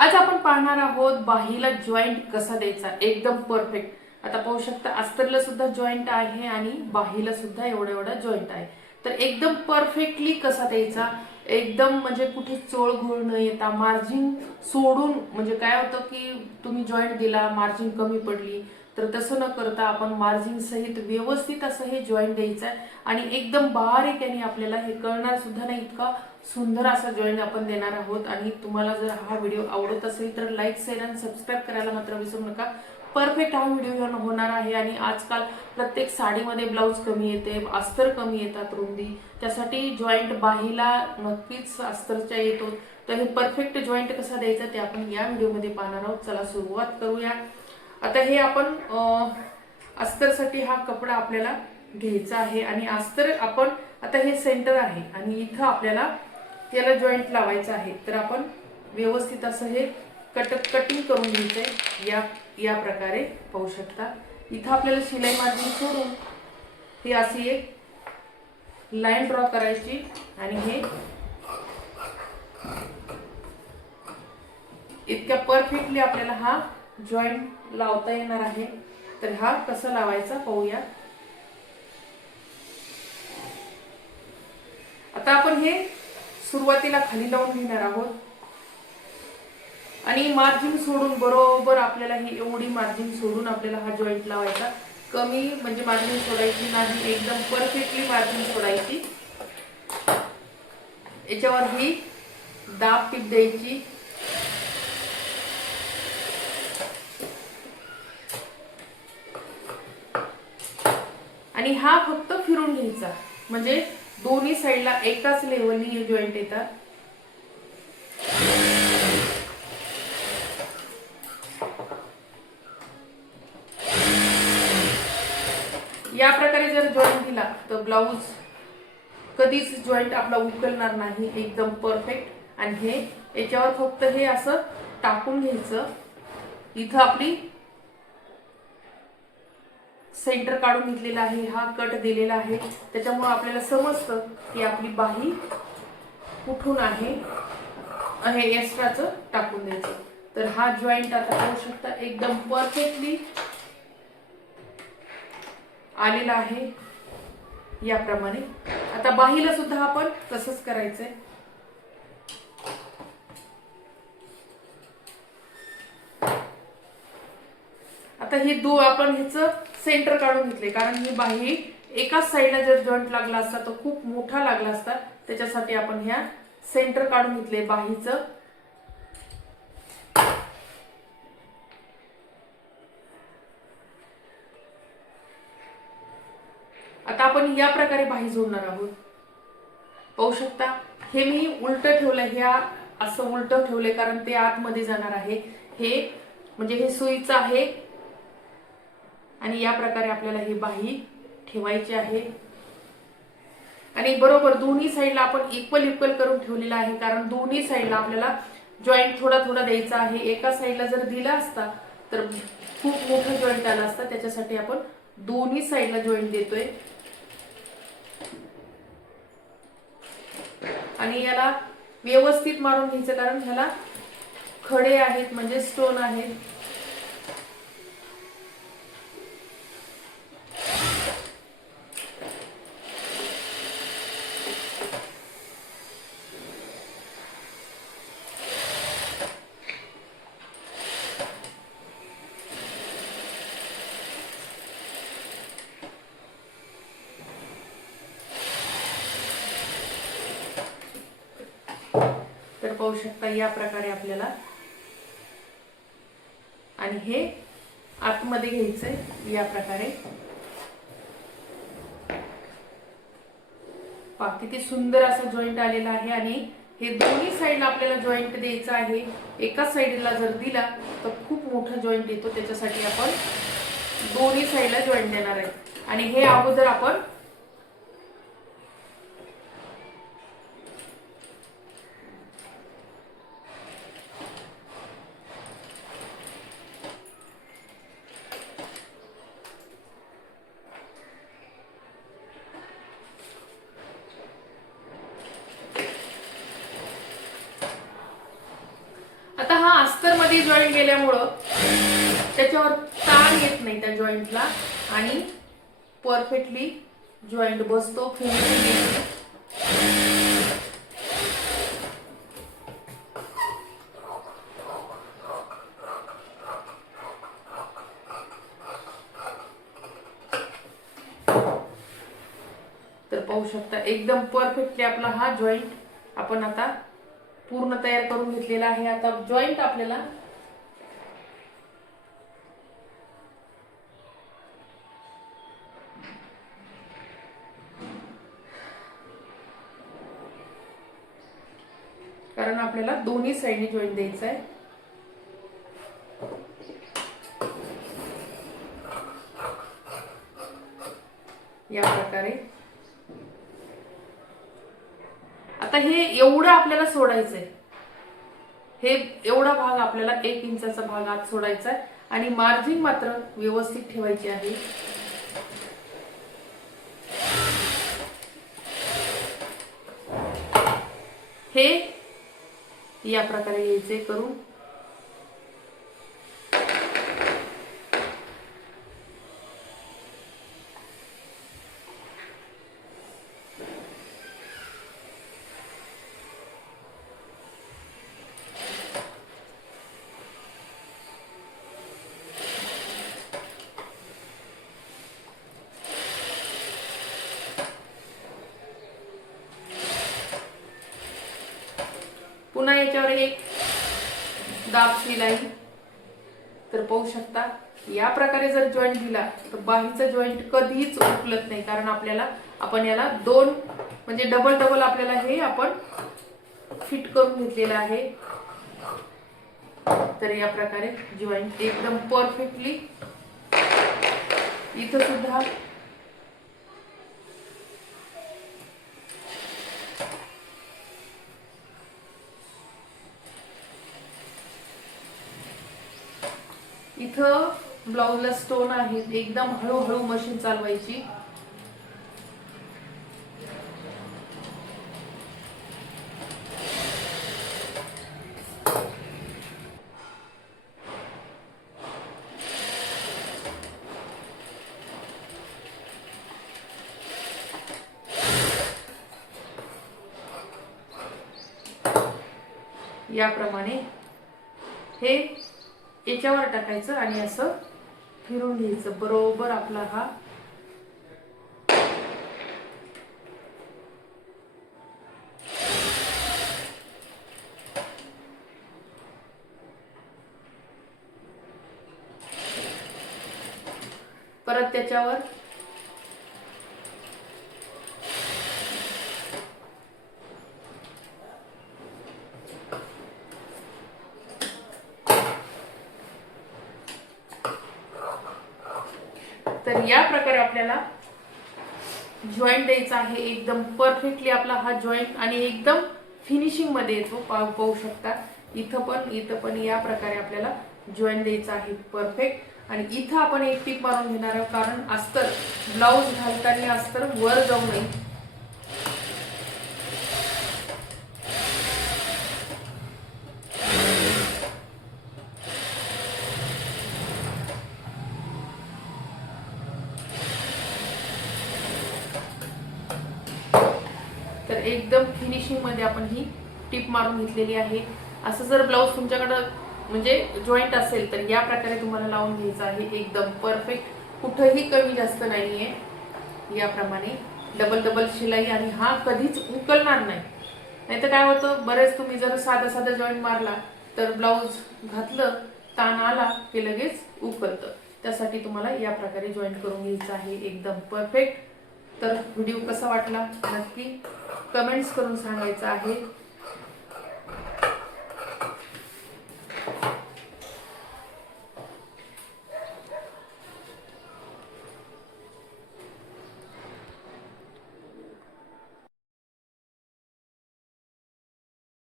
आज आपण पाहणार आहोत बाहीला जॉईंट कसा द्यायचा? एकदम परफेक्ट आता पाहू शकता अस्तरला सुद्धा जॉईंट आहे आणि बाहीला सुद्धा एवढा एवढा जॉईंट आहे. तर एकदम परफेक्टली कसा द्यायचा? एकदम म्हणजे कुठे चोळ घोळ न येता मार्जिन सोडून म्हणजे काय होतं की तुम्ही जॉईंट दिला मार्जिन कमी पडली तर तसं न करता आपण मार्जिन सहित व्यवस्थित असं हे जॉईंट द्यायचं आहे आणि एकदम बारीक याने आपल्याला हे कळणार सुद्धा नाही इतका सुंदर असा जॉईंट आपण देणार आहोत. आणि तुम्हाला जर हा व्हिडिओ आवडत असेल तर लाईक शेअर आणि सबस्क्राईब करायला मात्र विसरू नका. परफेक्ट हा व्हिडिओ होणार आहे आणि आजकाल प्रत्येक साडीमध्ये ब्लाऊज कमी येते अस्तर कमी येतात रुंदी. त्यासाठी जॉईंट बाहीला नक्कीच अस्तरच्या येतो. तर हे परफेक्ट जॉईंट कसा द्यायचा ते आपण या व्हिडिओमध्ये पाहणार आहोत. चला सुरुवात करूया. आता हे आपण अस्तरसाठी हा कपडा आपल्याला घ्यायचा आहे आणि अस्तर आपण आता हे सेंटर आहे आणि इथं आपल्याला याला जॉईंट लावायचं आहे. तर आपण व्यवस्थित असं हे कट कटिंग करून घ्यायचंय. या या प्रकारे पाहू शकता. इथं आपल्याला शिलाई मार्जिन सोडून ही अशी एक लाईन ड्रॉ करायची आणि हे इतक्या परफेक्टली आपल्याला हा जॉईंट लावता येणार आहे. तर हा कसा लावायचा पाहूया. आता आपण हे सुरुवातीला खाली लावून घेणार आहोत. आणि मार्जिन सोडून बरोबर आपल्याला ही एवढी मार्जिन सोडून आपल्याला हा जॉईंट लावायचा. कमी म्हणजे मार्जिन सोडायची नाही एकदम परफेक्टली मार्जिन सोडायची. याच्यावर ही दाब टीप द्यायची. आणि हा फक्त फिरून घ्यायचा. म्हणजे दोन्ही साईडला एकाच लेवलनी जॉईंट येतात या प्रकारे जर जॉईंट दिला तर ब्लाऊज कधीच जॉईंट आपला उकलणार नाही. एकदम परफेक्ट आणि हे याच्यावर फक्त हे असं टाकून घ्यायचं. इथं आपली सेंटर काढून घेतलेला आहे हा कट दिलेला आहे. त्याच्यामुळे आपल्याला समजतं की आपली बाही कुठून आहे हे एक्स्ट्राचं टाकून द्यायचं. तर हा जॉईंट आता पाहू शकता. एकदम परफेक्टली आलेला आहे याप्रमाणे. आता बाहीला सुद्धा आपण तसंच करायचंय. आता हे दो आपण ह्याचं सेंटर काढून घेतले. कारण ही बाही एकाच साईडला जर जॉईंट लागला असता तर खूप मोठा लागला असता त्याच्यासाठी आपण ह्या सेंटर काढून घेतले बाहीचं. आता आपण या प्रकारे बाही जोडणार आहोत. पाहू शकता हे मी उलट ठेवलं ह्या असं उलट ठेवले कारण ते आतमध्ये जाणार आहे. हे म्हणजे हे सुईचं आहे. आणि या प्रकारे आपल्याला ही बाही ठेवायची आहे. आणि बरोबर दोन्ही साईडला आपण इक्वल इक्वल करून ठेवलेला आहे कारण दोन्ही साईडला आपल्याला जॉईंट थोडा थोडा द्यायचा आहे. एका साईडला जर दिला असता तर खूप मोठं जॉईंट आला असता. त्याच्यासाठी आपण दोन्ही साईडला जॉईंट देतोय. आणि याला व्यवस्थित मारून घ्यायचं कारण ह्याला खडे आहेत म्हणजे स्टोन आहेत. पाहू शकता या प्रकारे आपल्याला आणि हे आतमध्ये घ्यायचंय या प्रकारे. पा किती सुंदर असं जॉईंट आलेलं आहे आणि हे दोन्ही साईडला आपल्याला जॉईंट द्यायचं आहे. एकाच साईडला जर दिला तर खूप मोठा जॉईंट येतो. त्याच्यासाठी आपण दोन्ही साईडला जॉईंट देणार आहे. आणि हे अगोदर आपण आता हा मध्ये जॉईंट गेल्यामुळं त्याच्यावर ताण येत नाही त्या जॉईंटला आणि परफेक्टली जॉईंट बसतो. तर पाहू शकता एकदम परफेक्टली आपला हा जॉईंट आपण आता पूर्ण तयार करून घेतलेला आहे. आता जॉईंट आपल्याला कारण आपल्याला दोन्ही साईडने जॉईंट द्यायचा आहे. या प्रकारे आता हे एवढं आपल्याला सोडायचं आहे हे एवढा भाग आपल्याला एक इंचाचा भाग आत सोडायचा आहे आणि मार्जिन मात्र व्यवस्थित ठेवायची आहे. हे या प्रकारे यायचे करून. पुन्हा याच्यावर एक दाब शिलाई तर पाहू शकता या प्रकारे जर जॉईंट दिला तर बाहीचा जॉईंट कधीच उकलत नाही. कारण आपल्याला आपण याला दोन म्हणजे डबल डबल आपल्याला हे आपण फिट करून घेतलेलं आहे. तर या प्रकारे जॉईंट एकदम परफेक्टली इथं सुद्धा इथं ब्लाऊजला स्टोन आहेत. एकदम हळूहळू मशीन चालवायची. याप्रमाणे हे याच्यावर टाकायचं आणि असं फिरून घ्यायचं. बरोबर आपला हा. परत त्याच्यावर तर या प्रकारे आपल्याला जॉईंट द्यायचा आहे. एकदम परफेक्टली आपला हा जॉईंट आणि एकदम फिनिशिंगमध्ये येतो. पाहू पाहू शकता. इथं पण इथं पण या प्रकारे आपल्याला जॉईंट द्यायचा आहे. परफेक्ट आणि इथं आपण एक टीप मारून घेणार आहोत. कारण अस्तर ब्लाऊज घालताना अस्तर वर जाऊ नये. तर एकदम फिनिशिंगमध्ये आपण ही टिप मारून घेतलेली आहे. असं जर ब्लाऊज तुमच्याकडं म्हणजे जॉईंट असेल तर या प्रकारे तुम्हाला लावून घ्यायचं आहे एकदम परफेक्ट कुठंही कमी जास्त नाही आहे याप्रमाणे डबल डबल शिलाई आणि हा कधीच उकलणार नाही. नाहीतर काय होतं बरेच तुम्ही जर साधा साधा जॉईंट मारला तर ब्लाऊज घातलं ताण आला की लगेच उकलतं. त्यासाठी तुम्हाला या प्रकारे जॉईंट करून घ्यायचं आहे. एकदम परफेक्ट तर व्हिडिओ कसा वाटला नक्की कमेंट्स करून सांगायचं आहे.